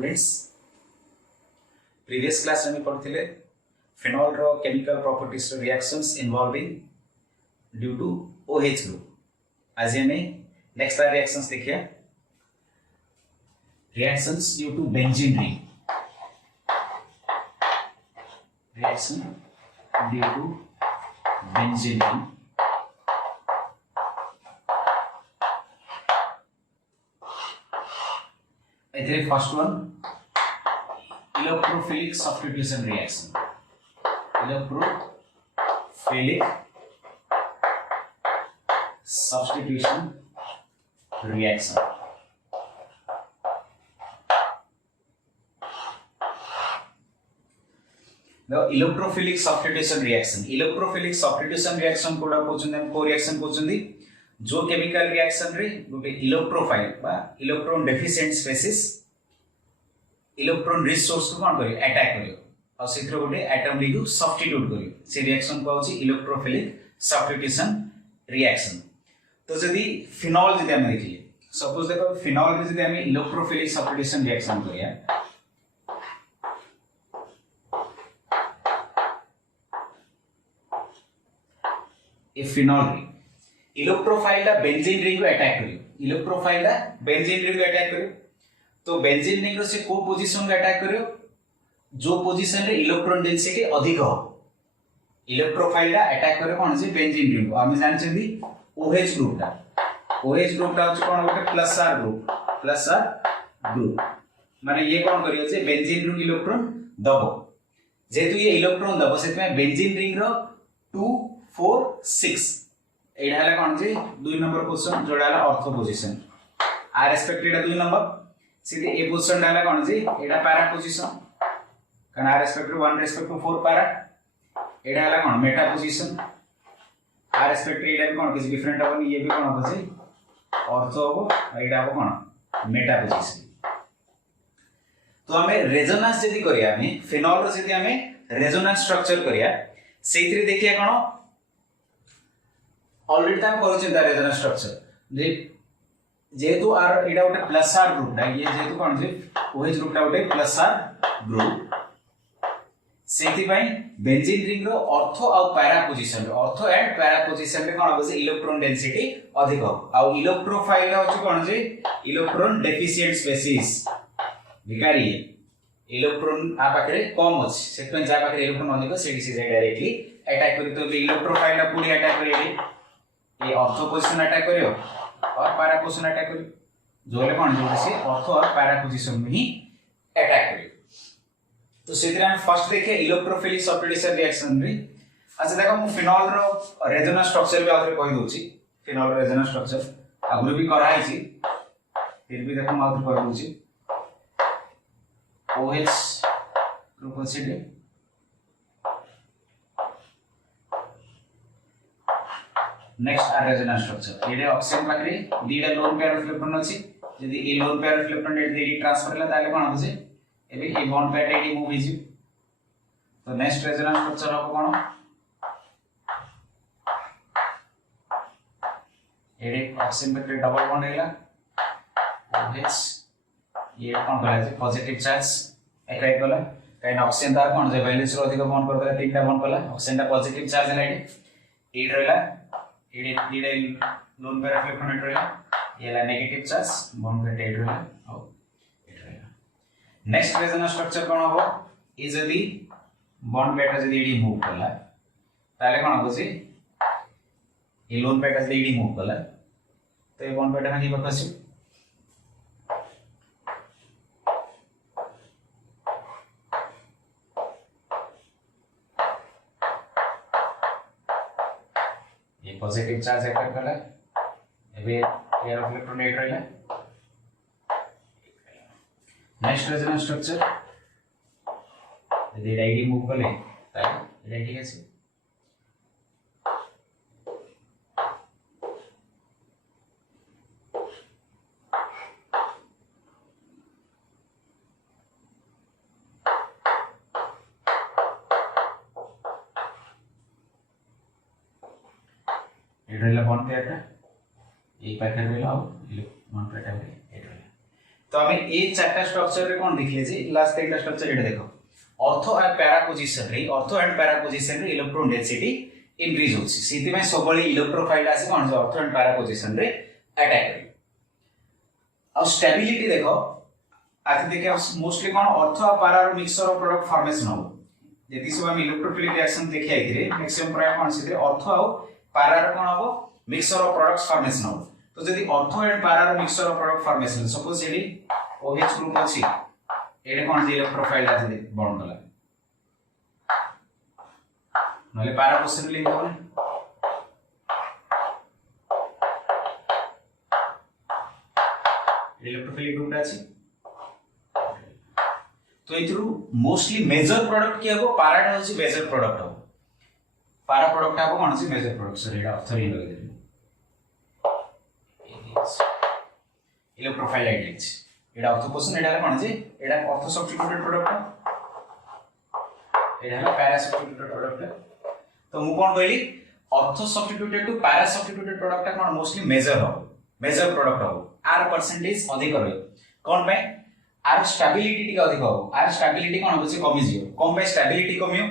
Students previous class में पढ़ते phenol रो chemical properties reactions involving due to OH group. आज हमें नेक्स्ट रिएक्शंस देखिए। Reactions due to benzene ring, reaction due to benzene ring. First one electrophilic substitution reaction. Electrophilic substitution reaction. The electrophilic substitution reaction. Electrophilic substitution reaction कोड़ा कोचुंदे हम को reaction कोचुंदी जो chemical reaction रे गोटे electrophile बा electron deficient species electron rich source को कौन करियो attack करियो और सेथरो गोटे एटम लिगु सब्स्टिट्यूट करियो से रिएक्शन को होची इलेक्ट्रोफिलिक सब्स्टिट्यूशन रिएक्शन। तो जदी फिनॉल जदी हम देखिए सपोज देखो फिनॉल रे जदी हम इलेक्ट्रोफिलिक सब्स्टिट्यूशन रिएक्शन करिया ए फिनॉल रे इलेक्ट्रोफाइल दा बेंजीन रिंग को अटैक करियो इलेक्ट्रोफाइल दा बेंजीन रिंग को अटैक करियो तो बेंजीन रिंग से को पोजीशन को अटैक करियो जो पोजीशन रे इलेक्ट्रॉन डेंसिटी अधिक हो इलेक्ट्रोफाइल दा अटैक करे कोन जे बेंजीन रिंग हम जान छथि OH ग्रुप दा होछ कोन गोटे प्लस आर ग्रुप माने ये कोन करियो जे बेंजीन रिंग इलेक्ट्रॉन दबो जेतु ये इलेक्ट्रॉन दबो सेते में बेंजीन रिंग रो 2 4 6 एडा हला कोन जे 2 नंबर पोजीशन जोडाला ऑर्थो पोजीशन आर रेस्पेक्टेड 2 नंबर सीधे ए पोजीशन डाला कोन जी एडा पैरा पोजीशन कारण आर respect to 1 respect to 4 para एडा हला कोन मेटा पोजीशन आर रेस्पेक्ट एडा कोन किसी डिफरेंट होबो ये भी कोन होबो जी ऑर्थो होबो एडा होबो कोन मेटा पोजीशन। तो हमें रेजोनेंस जदी करिया हमें फिनॉल रो जदी हमें रेजोनेंस स्ट्रक्चर करिया सेइथि देखिया कोन ऑलरेडी हम करूछन द रेजोनेंस स्ट्रक्चर जेतु आर एडा उटे प्लस आर ग्रुप डा ये जेतु कोन जे OH ग्रुप डा उटे प्लस आर ग्रुप सेति पई बेंजीन रिंग रो ऑर्थो आ para position ortho and para position रे कोन होबे इलेक्ट्रॉन डेंसिटी अधिक हो आ इलेक्ट्रोफाइल होछ कोन जे इलेक्ट्रॉन डेफिशिएंट स्पेसीज विकारी इलेक्ट्रॉन आ पाखरे कम होछ सेति पई जा पाखरे इलेक्ट्रॉन अधिक सेडी से डायरेक्टली अटैक करी तो इलेक्ट्रोफाइल पूरी अटैक करी ये ऑर्थो पोजीशन अटैक करियो और पैरा पोजीशन अटैक करियो जोले कोन जोले से ऑर्थो और पैरा पोजीशन में ही अटैक करियो। तो सेतिर हम फर्स्ट देखे इलेक्ट्रोफिलिक सब्स्टिट्यूशन रिएक्शन रे अच्छा देखो मु फिनॉल रो रेजोनेंस स्ट्रक्चर भी आउथरे कहि दोछि फिनॉल रेजोनेंस स्ट्रक्चर आगुर भी करा है छी फिर भी देखो आउथरे कहि दोछि OH ग्रुप एसिड नेक्स्ट आर रेजोनेंस स्ट्रक्चर एडे ऑक्सीजन पाखरे दीडा लोन पेयर ऑफ इलेक्ट्रॉन अछि यदि ए लोन पेयर ऑफ इलेक्ट्रॉन एडी ट्रांसफर होला ताले कोन होजे एबे ए बॉन्ड पेयर एडी मूव हिजु तो नेक्स्ट रेजोनेंस स्ट्रक्चर हो कोन एडे ऑक्सीजन पाखरे डबल बॉन्ड हैला OH ये कोन कला जे पॉजिटिव चार्ज अट्रैक्ट होला काइन ऑक्सीजन तार कोन जे वैलेंस रो अधिक बॉन्ड करदला तीनटा बॉन्ड कला ऑक्सीजन ता पॉजिटिव चार्ज हैला एडी रहला एडी दीडा लोन पेयर ऑफ इलेक्ट्रॉन रहला येला नेगेटिव चार्ज बॉन्ड पेयर एड रहला और एड रहला। नेक्स्ट रेजोनेंस स्ट्रक्चर कोन होबो ए जदी बॉन्ड पेयर जदी एडी मूव करला ताले कोन होबो जे ए लोन पेयर जदी एडी मूव करला तो ए बॉन्ड पेयर हानि बकसी पॉजिटिव चार्ज अटैक करला एबे पेयर ऑफ इलेक्ट्रॉन एड रहला। नेक्स्ट रेजोनेंस स्ट्रक्चर यदि आईडी मूव करले ताले एडा ठीक আছে एडला बॉन्ड पेयर टा एक पैकेट रहला और बॉन्ड पेयर टा एड रहला। तो आम ए चार्टा स्ट्रक्चर रे कौन देखले जे लास्ट तीन स्ट्रक्चर एटा देखो ऑर्थो एंड पैरा पोजीशन रे ऑर्थो एंड पैरा पोजीशन रे इलेक्ट्रॉन डेंसिटी इंक्रीज होछि सेति में सबले इलेक्ट्रोफाइल आसे कौन जे ऑर्थो एंड पैरा पोजीशन रे अटैक करे और स्टेबिलिटी देखो आते देखे मोस्टली कौन ऑर्थो और पैरा रो मिक्सचर ऑफ प्रोडक्ट फॉर्मेशन हो जति सब हम इलेक्ट्रोफिलिक रिएक्शन देखि आइथिरे मैक्सिमम प्राय कौन से ऑर्थो और पैरा रो कौन हो मिक्सचर ऑफ प्रोडक्ट्स फॉर्मेशन हो तो जदि ऑर्थो एंड पैरा रो mixture of product formation suppose एडी OH ग्रुप अछि एडे कोन जे इलेक्ट्रोफाइल आछि बॉन्ड कला नले पैरा पोजीशन लिंक होने इलेक्ट्रोफिलिक ग्रुप अछि तो इथरु मोस्टली मेजर प्रोडक्ट के हो पैरा होछि मेजर प्रोडक्ट हो पैरा प्रोडक्ट आबो कोन अछि मेजर प्रोडक्ट सर एडा ऑर्थो इन लगे दे इलेक्ट्रोफाइल आइडेंटिटी एडा ऑर्थो पोजीशन एडा कोन जे एडा ऑर्थो सब्स्टिट्यूटेड प्रोडक्ट एडा है पैरा सब्स्टिट्यूटेड प्रोडक्ट तो मु कोन कहली ortho substituted to para substituted product कोन मोस्टली मेजर हो मेजर प्रोडक्ट हो आर परसेंटेज अधिक रहे कोन पे आर स्टेबिलिटी टिक अधिक हो आर स्टेबिलिटी कोन होछि कमी जियो कोन पे स्टेबिलिटी कमियो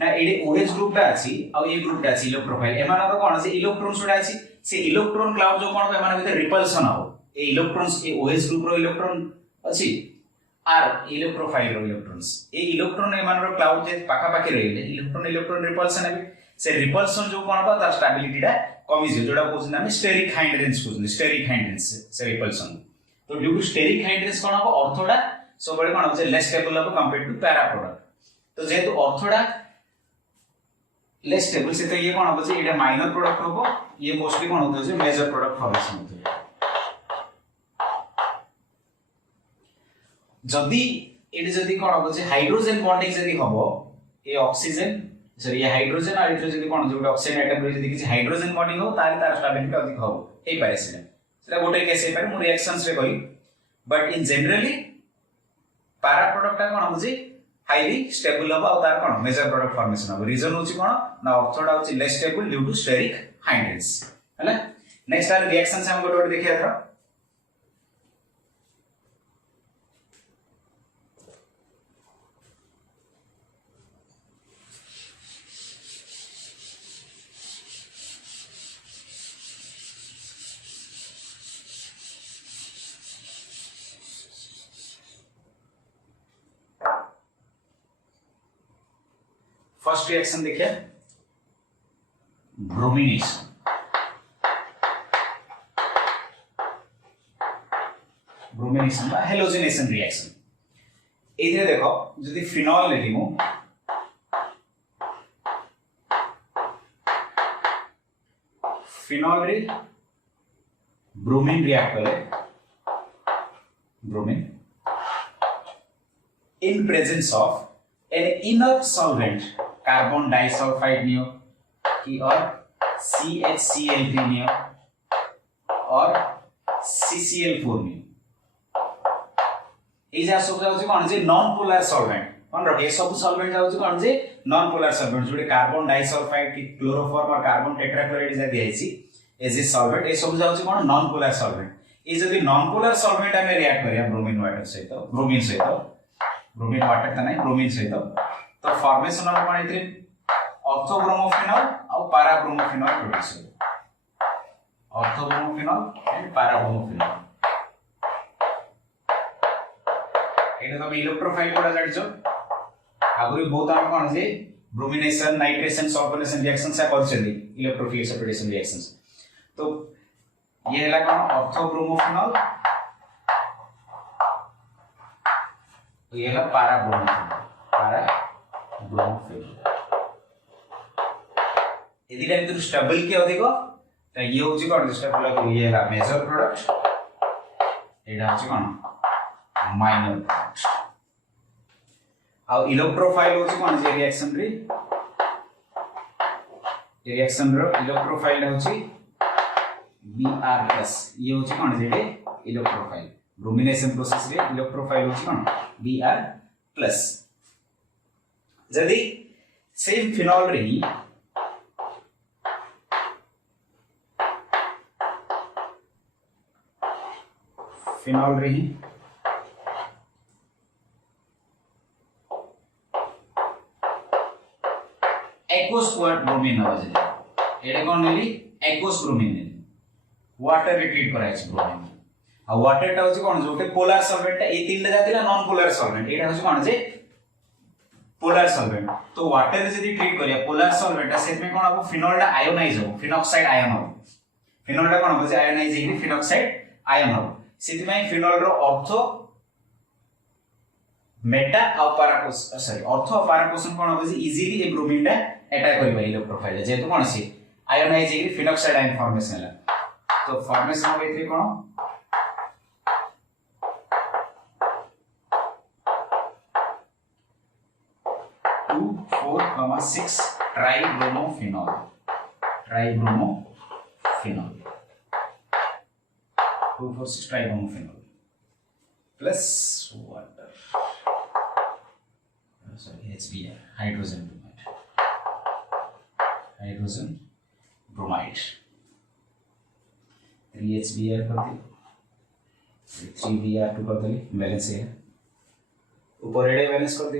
ना एडे OH ग्रुप ता अछि आ ए ग्रुप ता अछि इलेक्ट्रोफाइल एमानर कोन अछि इलेक्ट्रॉन सुडा अछि से इलेक्ट्रॉन क्लाउड जो कोन पे एमान भीतर रिपल्सन हो ए इलेक्ट्रॉन्स ए OH ग्रुप रो इलेक्ट्रॉन अछि आर इलेक्ट्रोफाइल रो इलेक्ट्रॉन्स ए इलेक्ट्रॉन एमान रो क्लाउड जे पाखा पाखी रहिले इलेक्ट्रॉन इलेक्ट्रॉन रिपल्सन है से रिपल्सन जो कोन बा तार स्टेबिलिटी दा कमी जे जोडा कोन नाम स्टेरिक हाइंड्रेंस कोन स्टेरिक हाइंड्रेंस से रिपल्सन तो ड्यू टू स्टेरिक हाइंड्रेंस कोन हो ऑर्थोडा सब बळे कोन हो लेस स्टेबल हो कंपेयर्ड टू पैरा प्रोडक्ट तो जेतु ऑर्थोडा लेस स्टेबल से तो ये कोन हो जे एटा माइनर प्रोडक्ट हो ये मोस्टली कोन होतो जे मेजर प्रोडक्ट फॉर्मेशन होतो जदी एडी जदी कोन हो जे हाइड्रोजन बॉन्डिंग जदी हबो ए ऑक्सीजन सॉरी ये हाइड्रोजन और इथरो जदी कोन जोटा ऑक्सीजन एटम रे जदी किछि हाइड्रोजन बॉन्डिंग हो ताले तार स्टेबिलिटी अधिक हो हे पारे सेटा गोटे केस हे पारे मु रिएक्शंस रे कहि but in generally para product कोन हो जे हाईली स्टेबल हो और तार कोन मेजर प्रोडक्ट फॉर्मेशन हो रीजन होछि कोन ना ऑर्थोडा होछि less stable due to steric hindrance हला नेक्स्ट आर रिएक्शंस हम गोटे देखिया था फर्स्ट रिएक्शन देखिए ब्रोमिनेशन ब्रोमिनेशन बा हेलोजिनेशन रिएक्शन एथिरे देखो जदी फिनॉल लेलिमु फिनॉल रे ब्रोमीन रिएक्ट करे bromine in presence of an inert solvent carbon disulfide neo की और CHCl3 नियो और CCl4 नियो ए जा सब जाउछि कोन जे नॉन पोलर सॉल्वेंट कोन रखे सब सॉल्वेंट जाउछि कोन जे नॉन पोलर सॉल्वेंट जोडे कार्बन डाइसल्फाइड की क्लोरोफॉर्म और कार्बन टेट्राक्लोराइड जा दियाइछि एज ए सॉल्वेंट ए सब जाउछि कोन नॉन पोलर सॉल्वेंट ए जदी नॉन पोलर सॉल्वेंट हमें रिएक्ट करिया ब्रोमीन वाटर सहित ब्रोमीन वाटर त नहीं ब्रोमीन सहित तो फॉर्मेशन ऑफ कोन इथि ऑर्थोब्रोमोफिनॉल और पैराब्रोमोफिनॉल प्रोड्यूस हो ऑर्थोब्रोमोफिनॉल एंड पैराब्रोमोफिनॉल एटा तो इलेक्ट्रोफाइल कोडा जानिछो आगुरी बहुत हम कोन जे ब्रोमिनेशन नाइट्रेशन सल्फोनेशन रिएक्शन से करछली इलेक्ट्रोफिलिक सेपरेशन रिएक्शंस तो ये हला कोन ऑर्थोब्रोमोफिनॉल ये है पैराब्रोमोफिनॉल यदि टा तो स्टेबल के अधिक त ये होची कोन स्टेबल को ये है मेजर प्रोडक्ट एडा होची कोन माइनर प्रोडक्ट आ इलेक्ट्रोफाइल होची कोन जे रिएक्शन रे इलेक्ट्रोफाइल होची Br+ ये होची कोन जे इलेक्ट्रोफाइल ब्रोमिनेशन प्रोसेस रे इलेक्ट्रोफाइल होची कोन Br+ जदी सेम फिनॉल रे एक्वस ब्रोमीन नबा जे एडे कोन नेली एक्वस ब्रोमीन नेली वाटर रे ट्रीट कराइछ ब्रोमीन आ वाटर टा होची कोन जोटे पोलर सॉल्वेंट ए तीनटा जातिला नॉन पोलर सॉल्वेंट एटा होची कोन जे पोलर सॉल्वेंट तो वाटर रे जदी ट्रीट करिया पोलर सॉल्वेंट से में कोन अब फिनोल टा आयोनाइज हो फिनॉक्साइड आयन हो फिनोल टा कोन हो जे आयोनाइज हे फिनॉक्साइड आयन हो सेति में फिनोल रो अर्थ मेटा और पैराकोस सॉरी ऑर्थो और पैराकोसन कोन हो जे इजीली ए ब्रोमीन टा अटैक करिबा इलेक्ट्रोफाइल जेतु कोन से आयोनाइज हे फिनॉक्साइड आयन फॉर्मेशन है तो फॉर्मेशन हो एथि कोन 2,4,6 tribromophenol 2,4,6 tribromophenol plus water sorry HBr hydrogen bromide 3 HBr कर दी 3 Br2 कर दी बैलेंस है ऊपर एडे बैलेंस कर दी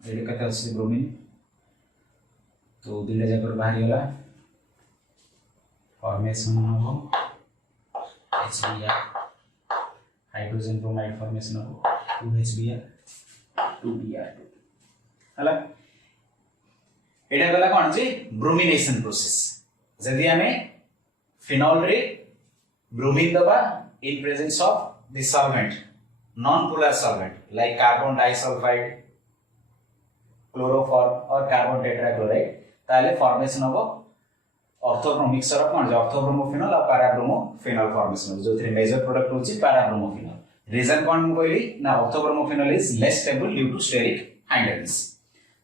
एडे कते अछि ब्रोमीन तो दिले जाकर बाहर गला फॉर्मेशन हो HBr हाइड्रोजन ब्रोमाइड फॉर्मेशन हो 2HBr 2Br2 हला एडा गला कोन जे ब्रोमिनेशन प्रोसेस जदी हमें फिनोल रे ब्रोमीन दबा इन presence of the solvent non polar solvent like carbon disulphide chloroform और कार्बन टेट्राक्लोराइड ताले फॉर्मेशन हो ऑर्थोब्रोमो मिक्सचर ऑफ कोन जे ऑर्थोब्रोमोफिनॉल और पैराब्रोमोफिनॉल फॉर्मेशन हो जो थ्री मेजर प्रोडक्ट होची पैराब्रोमोफिनॉल रीजन कोन कहली ना orthobromophenol is less stable due to steric hydrogen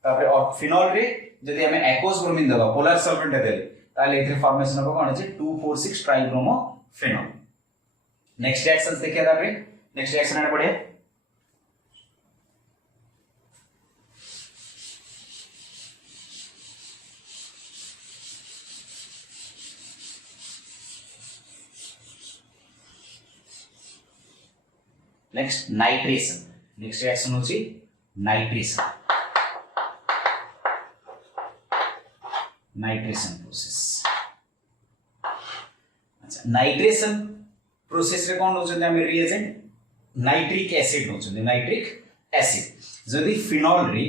तापर फिनोल रे जदी हमें एक्वस ब्रोमीन दबा पोलर सॉल्वेंट देले ताले इथरे फॉर्मेशन हो कोन जे 2,4,6 ट्राइब्रोमोफिनॉल नेक्स्ट रिएक्शंस देखिए तापर नेक्स्ट रिएक्शन आने पड़े नेक्स्ट नाइट्रेशन नेक्स्ट रिएक्शन होची नाइट्रेशन प्रोसेस अच्छा नाइट्रेशन प्रोसेस रे कोन होचन हम रिएजेंट नाइट्रिक एसिड होचन नाइट्रिक एसिड जदी फिनोल रे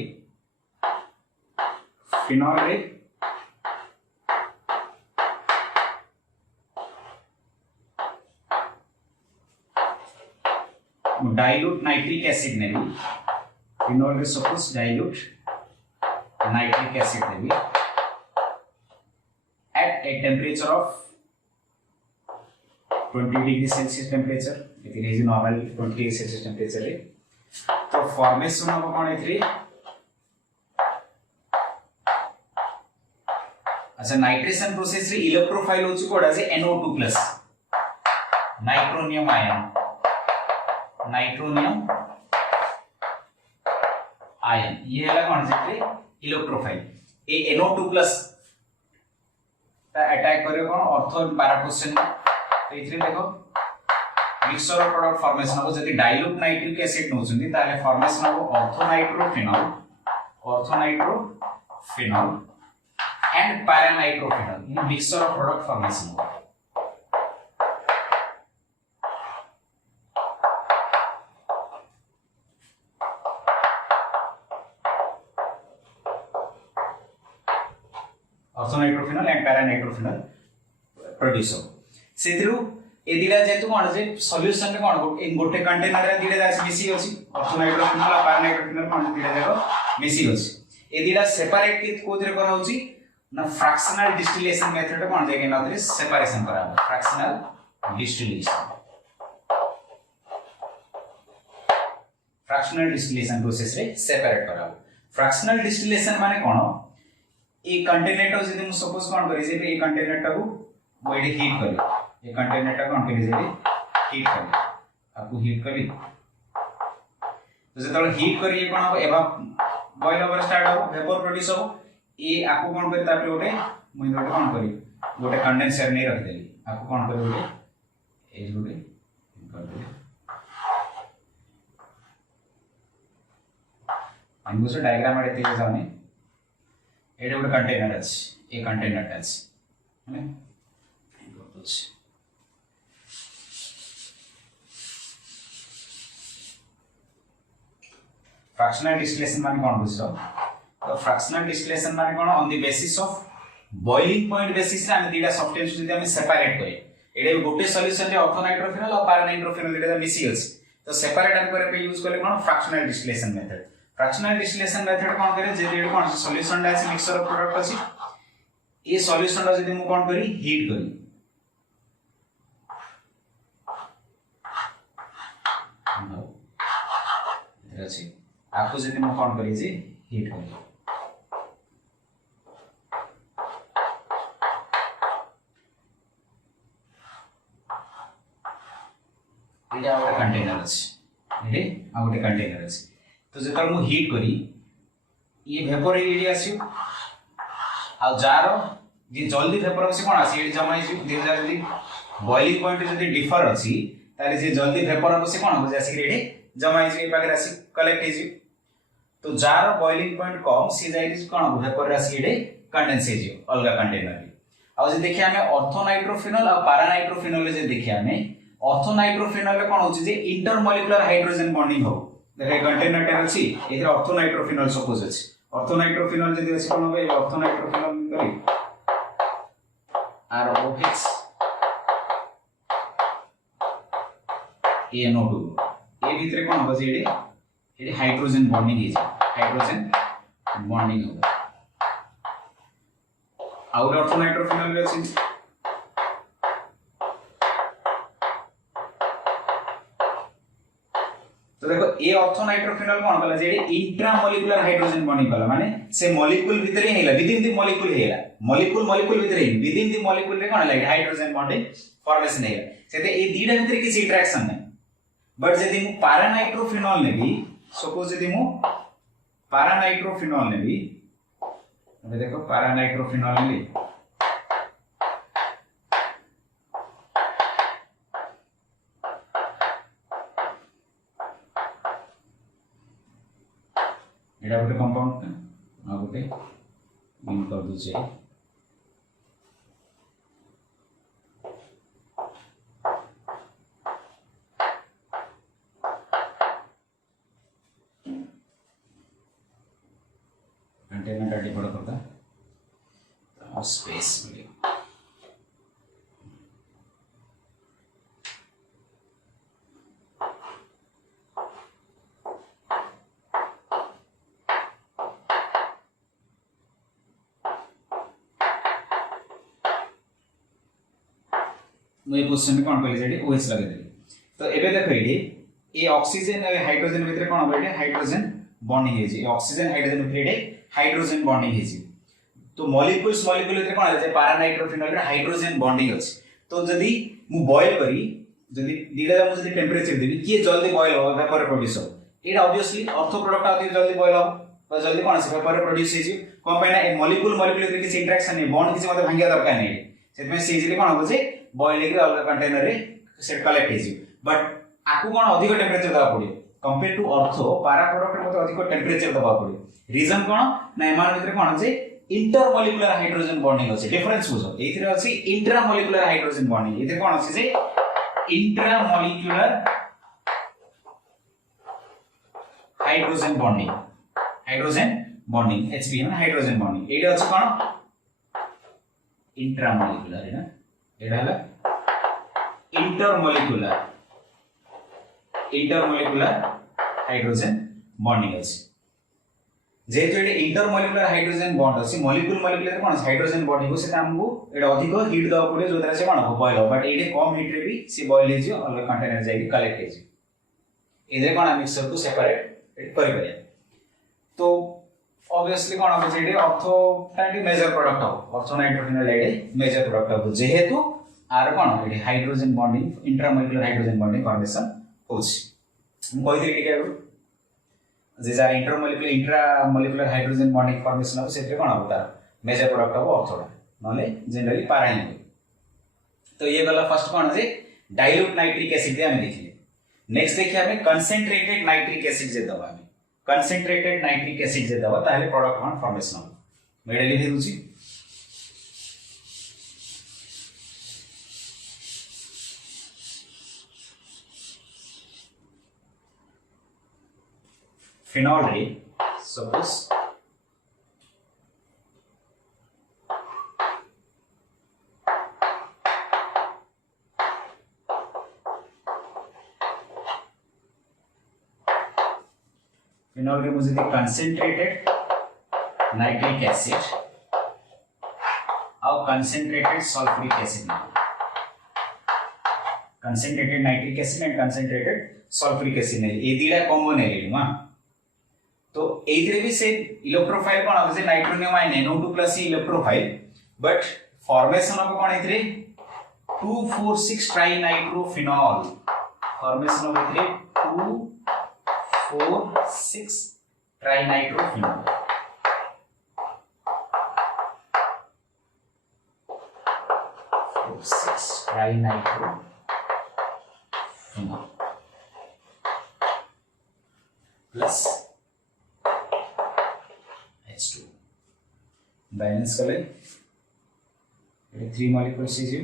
dilute nitric acid ने भी फिनोल रे सपोज dilute nitric acid ने भी at a temperature of 20 degree Celsius temperature it is normal 20 degree Celsius temperature रे तो फॉर्मेशन हो कोन एथि अच्छा नाइट्रेशन प्रोसेस रे इलेक्ट्रोफाइल होची कोडा जे NO2+ नाइट्रोनियम आयन ये है कौन से इलेक्ट्रोफाइल ए NO2+ अटैक करे कौन ऑर्थो पैराकोसन तो इथरे देखो मिक्सचर ऑफ प्रोडक्ट फॉर्मेशन हो जदी डाइल्यूट नाइट्रिक एसिड नोचंदी ताले फॉर्मेशन हो ortho nitrophenol and para nitrophenol in mixture of product formation हो ऑर्थोनाइट्रोफिनॉल एंड पैरानाइट्रोफिनॉल प्रोड्यूस हो सेथिरु ए दिला जेतु कोन जे सॉल्यूशन रे कोन गोटे कंटेनर रे दिले जाय मिसी अछि ऑर्थोनाइट्रोफिनॉल और पैरानाइट्रोफिनॉल कोन दिले जाय मिसी अछि ए दिला सेपरेट कित कोथरे करा होछि ना फ्रैक्शनल डिस्टिलेशन मेथड कोन जे के नथरे सेपरेशन करा फ्रैक्शनल डिस्टिलेशन प्रोसेस रे सेपरेट करा फ्रैक्शनल डिस्टिलेशन माने कोन ए कंटेनर तो जदी सपोज कोन करी जे ए कंटेनर टा को बॉडी हीट करी ए कंटेनर टा कोन करी जे हीट करी आपको हीट करी तो जतल हीट करी कोन हो एबा बॉयल ओवर स्टार्ट हो वेपर प्रोड्यूस हो ए आपको कोन करी तापर गोटे मुई गोटे कोन करी गोटे कंडेंसर नै रख देली आपको कोन करी गोटे ए गोटे कर दे हमको से डायग्राम आडे ते जाने एटा गोटे कंटेनर अच्छे ए कंटेनर अच्छे फ्रैक्शनल डिस्टिलेशन माने कौन बुझ तो फ्रैक्शनल डिस्टिलेशन माने कौन on the basis of boiling point basis रे हम दीटा सब्सटेंस जदी हम सेपरेट करे एडे गोटे सॉल्यूशन रे ऑर्थोनाइट्रोफिनॉल और पैरानाइट्रोफिनॉल दीटा मिसी अछि तो सेपरेट हम करे पे यूज करले कौन fractional distillation method fractional distillation method कौन करे जे दीटा कौन सॉल्यूशन रे अछि मिक्सचर ऑफ प्रोडक्ट अछि ए सॉल्यूशन रे जदी मु कौन करी हीट करी अछि आपको जदी मु कौन करी जे हीट करी एटा गोटे कंटेनर अछि एडे आ गोटे कंटेनर अछि तो जेतर मु हीट करी ये वेपर एडी आसी आ जार जे जल्दी वेपर से कोन आसी एडी जमा हि जे जल्दी बॉइलिंग पॉइंट जदी डिफर अछि ताले जे जल्दी वेपर से कोन हो जासी एडी जमा हि जे पाके आसी कलेक्ट हि जे तो जार बॉइलिंग पॉइंट कम सी जाई कोन वेपर आसी एडी कंडेंस हि जे अलगा कंटेनर आ जे देखिया हमें ऑर्थोनाइट्रोफिनॉल और पैरानाइट्रोफिनॉल जे देखिया हमें ऑर्थोनाइट्रोफिनॉल कोन होची जे इंटरमॉलिक्युलर हाइड्रोजन बॉन्डिंग हो देखै कंटेनर टे अछि एथि ऑर्थोनाइट्रोफिनॉल सपोज अछि ऑर्थोनाइट्रोफिनॉल जदी अछि कोन होबे ऑर्थोनाइट्रोफिनॉल करी ROH NO2 ए भितरे कोन होबे जे एडी हाइड्रोजन बॉन्डिंग हि हाइड्रोजन बॉन्डिंग हो आउट ऑर्थोनाइट्रोफिनॉल अछि तो देखो ए ऑर्थोनाइट्रोफिनॉल कोन कला जे इंट्रामॉलिक्युलर हाइड्रोजन बॉन्डिंग कला माने से मॉलिक्यूल भीतर ही हेला विद इन द मॉलिक्यूल हेला मॉलिक्यूल भीतर ही विद इन द मॉलिक्यूल रे कोन लाइक हाइड्रोजन बॉन्डिंग फॉर्मेशन हेला सेते ए दीडा भीतर किसी इंटरेक्शन नै बट जदी मु पैरानाइट्रोफिनॉल ने भी सपोज जदी मु पैरानाइट्रोफिनॉल ने भी अबे देखो पैरानाइट्रोफिनॉल ने भी एटा गोटे कंपाउंड आ गोटे इन कर दो छै कंटेनर डाटी बड़ा करता और स्पेस मिले मैं पोजीशन में कोन कहले जेडी OH लगे देली तो एबे देखो एडी ए ऑक्सीजन और हाइड्रोजन भीतर कोन होबे एडी हाइड्रोजन बॉन्डिंग हे जे ऑक्सीजन हाइड्रोजन भीतर एडी हाइड्रोजन बॉन्डिंग हे जे तो मॉलिक्यूल्स भीतर कोन है जे पैरानाइट्रोफिनॉल रे हाइड्रोजन बॉन्डिंग अछि तो जदी मु बॉयल करी जदी दीडा मु जदी टेंपरेचर देबी की जल्दी बॉयल हो वेपर प्रोड्यूस हो एटा ऑब्वियसली ऑर्थो प्रोडक्ट आती जल्दी बॉयल हो तो जल्दी कोन से वेपर प्रोड्यूस हे जे कोन पे ना ए मॉलिक्यूल भीतर किसी इंटरेक्शन नै बॉन्ड किसी मते भांगिया दरकार नै सेत में से इजीली कोन हो जे बॉइलिंग रे अलग कंटेनर रे सेट कलेक्ट हे बट आकु कोन अधिक टेंपरेचर दबा पड़े compare to ortho para product मते अधिक टेंपरेचर दबा पड़े रीजन कोन ना एमान भीतर कोन जे इंटरमॉलिक्युलर हाइड्रोजन बॉन्डिंग अछि डिफरेंस बुझो एथिरे अछि इंट्रामॉलिक्युलर हाइड्रोजन बॉन्डिंग एथिरे कोन अछि जे इंट्रामॉलिक्युलर हाइड्रोजन बॉन्डिंग HB है हाइड्रोजन बॉन्डिंग एटा अछि कोन इंट्रामॉलिक्युलर है ना एटा हला इंटरमॉलिक्युलर हाइड्रोजन बॉन्डिंग अछि जेहेतु एटे इंटरमॉलिक्युलर हाइड्रोजन बॉन्ड अछि मॉलिक्यूल कोन हाइड्रोजन बॉन्डिंग हो सेटा हमहु एटा अधिक हीट दवा पड़े जोतरा से कोन बॉयल हो बट एटे कम हीट रे भी से बॉयल हे जे अलग कंटेनर जाई कलेक्ट हे जे एदे कोन मिक्सचर को सेपरेट करि परिया तो ऑब्वियसली कोन हो जे ऑर्थो टाइप मेजर प्रोडक्ट हो ऑर्थोनाइट्रोफिनॉल एटे मेजर प्रोडक्ट हो जेहेतु आर कोन एटे hydrogen bonding intramolecular hydrogen bonding formation होछि हम कहि दिली के जे जार इंट्रामॉलिक्युलर हाइड्रोजन बॉन्डिंग फॉर्मेशन हो सेते कोन होता मेजर प्रोडक्ट हो ऑर्थोडा नले जनरली पैराइन तो ये गला फर्स्ट कोन जे डाइल्यूट नाइट्रिक एसिड दे हम देखिले नेक्स्ट देखिए हमें कंसंट्रेटेड नाइट्रिक एसिड जे दवा में कंसंट्रेटेड नाइट्रिक एसिड जे दवा ताले प्रोडक्ट वन फॉर्मेशन हो मैं लिखि दूची फिनॉल रे सपोज फिनॉल रे मुझे कंसंट्रेटेड नाइट्रिक एसिड और concentrated sulphuric acid concentrated nitric acid and concentrated sulphuric acid ने ए दीडा कॉम्बो ने लेली मा तो एथरे भी से इलेक्ट्रोफाइल कोन आबे nitronium ion NO2 plus electrophile but formation of कोन एथरे 2,4,6 ट्राइनाइट्रोफिनॉल फॉर्मेशन ऑफ एथरे 2,4,6 trinitrophenol trinitrophenol plus H2 balance कर ले ये 3 मॉलिक्यूल सीजीव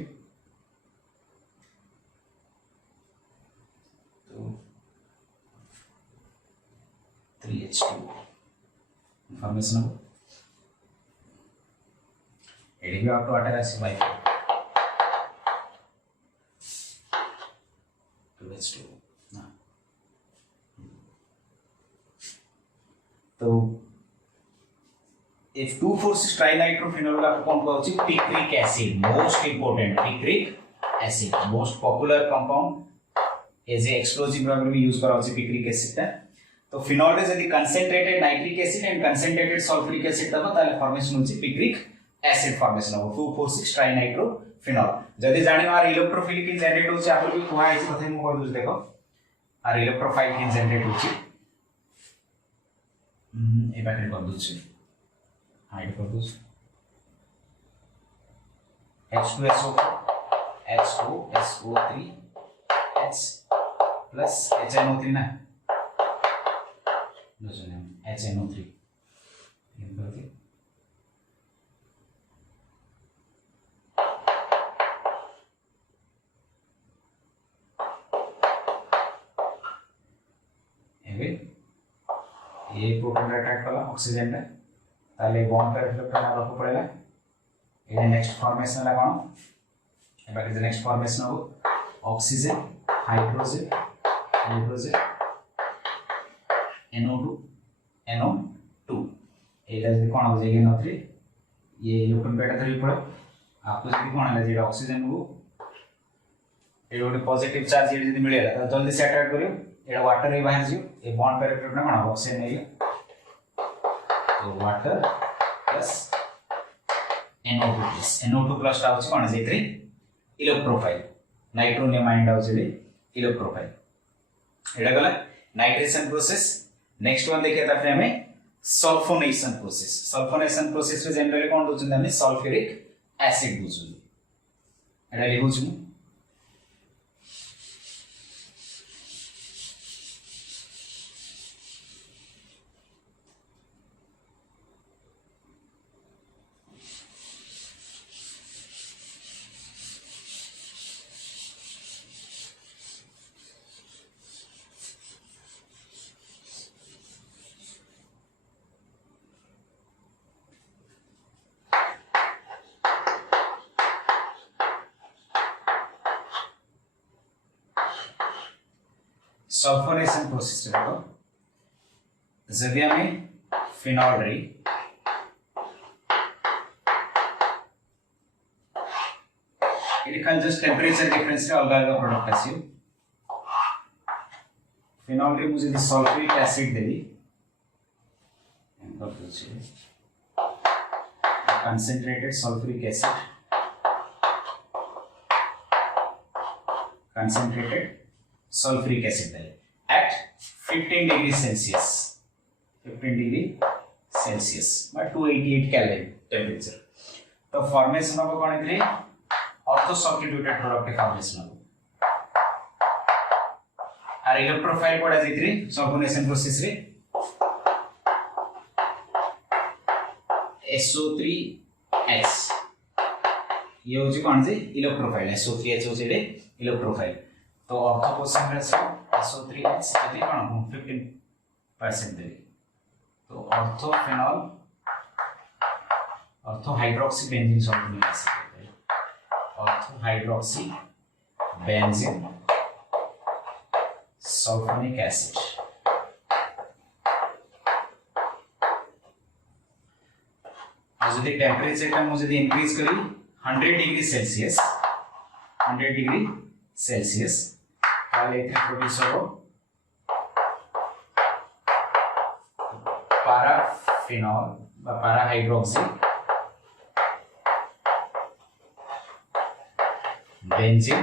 तो 3H2 इंफॉर्मेशन हो एडी भी आपको वाटर ऐसे बाय 2H2 ना तो if 2,4,6 ट्राइनाइट्रोफिनॉल का कौन कहउछि picric acid most important picric acid most popular compound as a explosive drug में यूज करा होछि पिक्रिक एसिड ता तो फिनॉल रे जदी concentrated nitric acid and concentrated sulphuric acid दबा ताले फॉर्मेशन होछि पिक्रिक एसिड फॉर्मेशन हो 2,4,6 ट्राइनाइट्रोफिनॉल जदी जानि मार इलेक्ट्रोफिलिक इन जनरेट होछि आपन भी कुहा है कथे मु कह दूछ देखो आर इलेक्ट्रोफाइल इन जनरेट होछि ए बारे कर दूछ हाइड कर दूँ H2SO4 H2SO3 H plus HNO3 ना HNO3 ये प्रोटॉन अटैक कला ऑक्सीजन रे ताले बॉन्ड पर इलेक्ट्रॉन रख पड़ेला ये नेक्स्ट फॉर्मेशन ला कोन ए बाकी नेक्स्ट फॉर्मेशन हो oxygen hydrogen hydrogen NO2 NO2 एटा जे कोन हो जाएगा NO3 ये इलेक्ट्रॉन पेटा धरि पड़े आपको जदी कोन है जे ऑक्सीजन को ए गोटे पॉजिटिव चार्ज ये जदी मिलेला त जल्दी से अट्रैक्ट करियो एटा वाटर रे बाहर जियो ए बॉन्ड पर इलेक्ट्रॉन कोन ऑक्सीजन नहीं तो water plus NO2 plus NO2 plus टा होछि कोन जेतरे इलेक्ट्रोफाइल नाइट्रोनियम आयन टा होछि इलेक्ट्रोफाइल एटा गला नाइट्रेशन प्रोसेस नेक्स्ट वन देखिए तापर हमें सल्फोनेशन प्रोसेस रे जनरली कोन दोचन हमें सल्फ्यूरिक एसिड दोचन एटा लिखु छु सल्फोनेशन प्रोसेस देखो जब हमें फिनॉल रे जस्ट टेम्परेचर डिफरेंस रे अलग अलग प्रोडक्ट आसी फिनॉल रे मुझे सल्फ्यूरिक एसिड देली concentrated sulphuric acid concentrated sulfuric acid at 15 degrees Celsius, 15 degree Celsius but 288 Kelvin temperature. तो formation of कौन है ortho substituted product formation of और electrophile पड़ा जितने sulfonation process रे SO3H ये होची कोन जे इलेक्ट्रोफाइल SO3H होची रे इलेक्ट्रोफाइल तो ऑर्थो पोजीशन रे SO3H जदी कोन 15% दे तो orthophenol ortho hydroxy benzene sulphonic acid ortho hydroxy benzene sulphonic acid जदि टेम्परेचर टा मु जदि इंक्रीज करी 100 डिग्री सेल्सियस ताले एथे प्रोड्यूस हो पैराफिनॉल बा para hydroxy benzene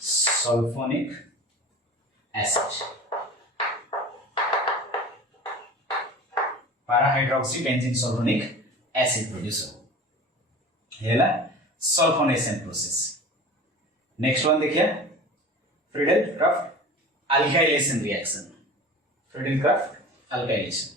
sulphonic acid parahydroxy benzene sulphonic acid produce हो हेला सल्फोनेशन प्रोसेस नेक्स्ट वन देखिए Friedel Craft alkylation reaction Friedel Craft alkylation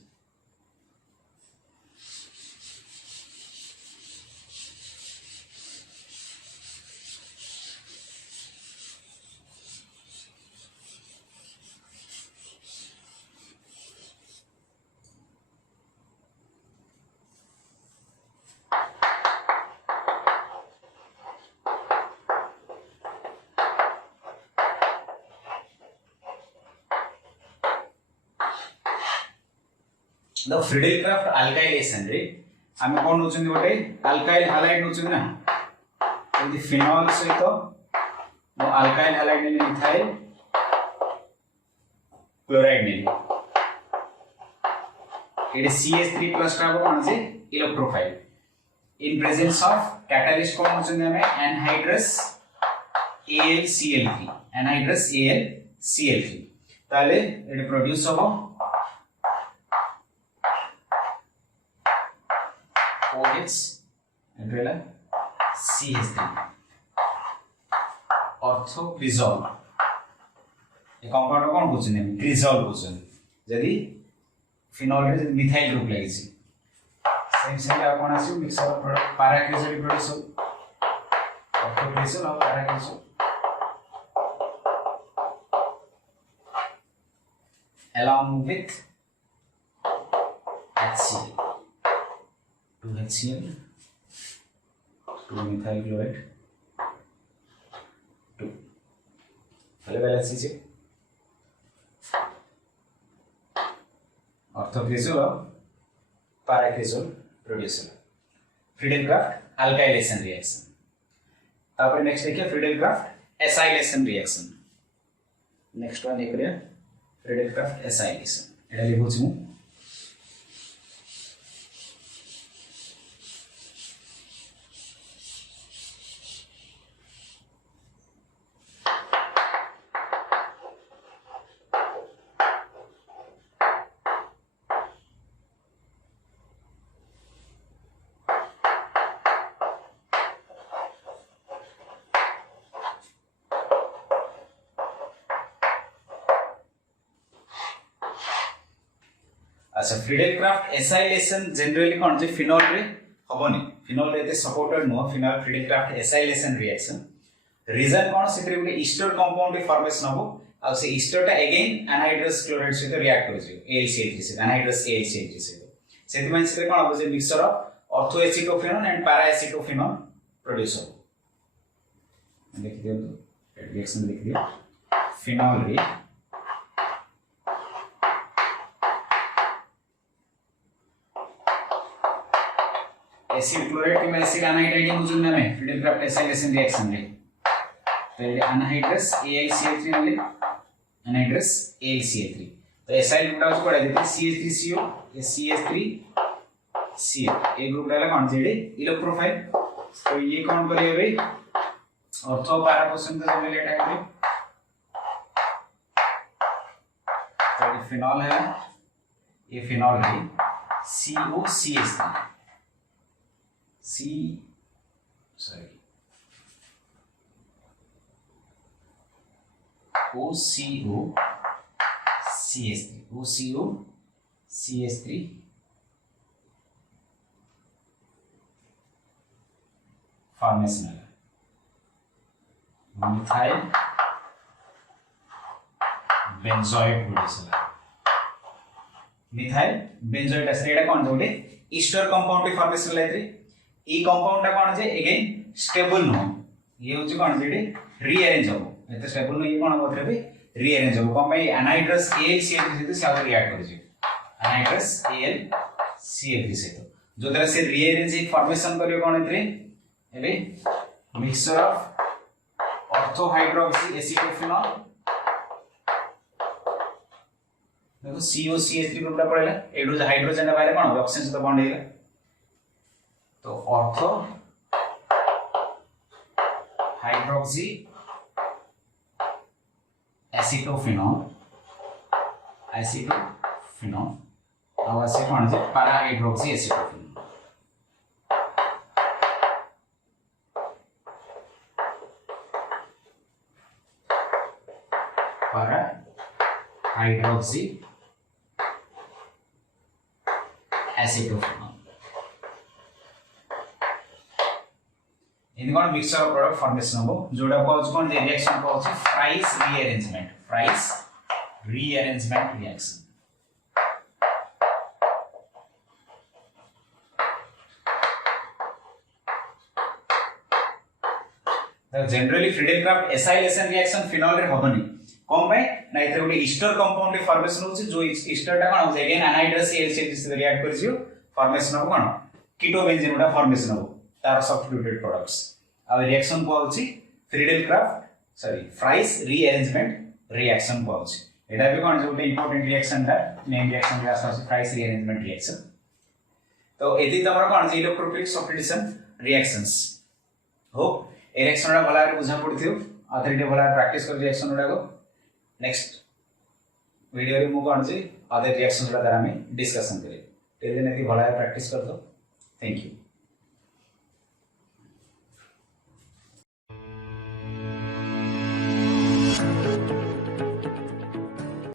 the Friedel Craft alkylation रे आमे कोन नोचुंदी गोटे अल्काइल हैलाइड नोचुंदी ना यदि फिनॉल सहित मो अल्काइल हैलाइड ने मिथाइल क्लोराइड ने इट CH3 प्लस का कोन जे electrophile in presence of catalyst कोन नोचुंदी हमें एनहाइड्रस AlCl3 ताले इट प्रोड्यूस हो OH एंड्रेला CH3 ऑर्थोक्रिजोल ए कंपाउंड कोन बुझने क्रिजोल बुझन जदी फिनॉल रे मिथाइल ग्रुप लागिछि सेम सेम आ कोन आसी मिक्सर प्रोडक्ट पैराक्रिजोल प्रोड्यूस हो ऑर्थोक्रिजोल और पैराक्रिजोल along with HCl 2HCl 2methyl chloride 2 पहले बैलेंस कीजिए ऑर्थोक्रिजोल और पैराक्रिजोल प्रोड्यूस होला फ्रीडेल-क्राफ्ट अल्काइलेशन रिएक्शन तापर नेक्स्ट देखिए Friedel Craft acylation reaction next one एक रे फ्रीडेल-क्राफ्ट एसाइलेशन एटा लिखुछु मु अच्छा फ्रीडेल-क्राफ्ट एसाइलेशन जनरली कोन जे फिनॉल रे हबनी फिनॉल रे ते supported no phenol Friedel Craft acylation reaction reason कोन से गुटे ईस्टर कंपाउंड फॉर्मेशन हबो आ से ईस्टर टा अगेन एनहाइड्रस क्लोराइड से रिएक्ट कर जे AlCl3 से एनहाइड्रस AlCl3 से सेति मन से कोन हबो जे मिक्सचर ऑफ ऑर्थोएसिटोफिनोन एंड पैराएसिटोफिनोन प्रोड्यूस हो देख दियो तो रिएक्शन लिख दियो फिनॉल रे एसिड क्लोराइड किंवा एसिड अनहाइड्राइड यूज में फ्रीडेल-क्राफ्ट एसाइलेशन रिएक्शन रे पहले अनहाइड्रस AlCl3 ने अनहाइड्रस AlCl3 तो एसाइल ग्रुप डाउस पड़ा देते CH3CO ये CH3Cl ए ग्रुप डाला कौन जेडे इलेक्ट्रोफाइल तो ये कौन करेगा भाई ऑर्थो पैरा पोजीशन पे जब अटैक करे तो ये फिनॉल है ये फिनॉल है COCH3 OCOCH3 फॉर्मेशन है मिथाइल बेंजोएट प्रोड्यूस है मिथाइल बेंजोएट एस्टर एटा कोन जोटे ईस्टर कंपाउंड फॉर्मेशन लाइत्रि ई कंपाउंड कोन जे अगेन स्टेबल नो ये होची कोन जेडी रीअरेंज हो एते स्टेबल नो ये कोन होतरे भी रीअरेंज हो कोन भाई एनाइड्रस AlCl सहित से रिएक्ट कर जे एनाइड्रस AlCl सहित जो तरह से रीअरेंज फॉर्मेशन करियो कोन एतरे एबे mixture of ortho hydroxy acetophenol देखो COCH3 ग्रुप टा पड़ेला एडो हाइड्रोजन बाहर कोन ऑक्सीजन से बॉन्ड हेला तो ऑर्थो हाइड्रोक्सी एसिटोफिनॉल अब आसे कोन जे para hydroxy acetophenol para hydroxy acetophenol in कोन मिक्सचर ऑफ प्रोडक्ट फॉर्मेशन हो जोडा को कोन जे रिएक्शन को फ्राइस रीअरेंजमेंट रिएक्शन तो generally Friedel Craft acylation reaction phenol रे होबनी कम भाई ना इधर गोटे ईस्टर कंपाउंड फॉर्मेशन होची जो ईस्टर टा कोन अगेन एनाइड्रस AlCl से रिएक्ट करजियो फॉर्मेशन हो कोन कीटोबेंजीन उडा फॉर्मेशन हो तार सब्स्टिट्यूटेड प्रोडक्ट्स अब रिएक्शन को होची फ्राइस रीअरेंजमेंट रिएक्शन को होची एटा भी कोन जोटे इंपोर्टेंट रिएक्शन टा मेन रिएक्शन के आसपास फ्राइस रीअरेंजमेंट रिएक्शन तो एति तमरा कोन जे इलेक्ट्रोफिलिक सब्स्टिट्यूशन रिएक्शंस हो रिएक्शन रा भला बुझा पड़थियो अथरिटी भला प्रैक्टिस कर रिएक्शन रा को नेक्स्ट वीडियो रे मु कोन जे अदर रिएक्शन रा द्वारा में डिस्कशन करे तेरे दिन भला प्रैक्टिस कर दो थैंक यू।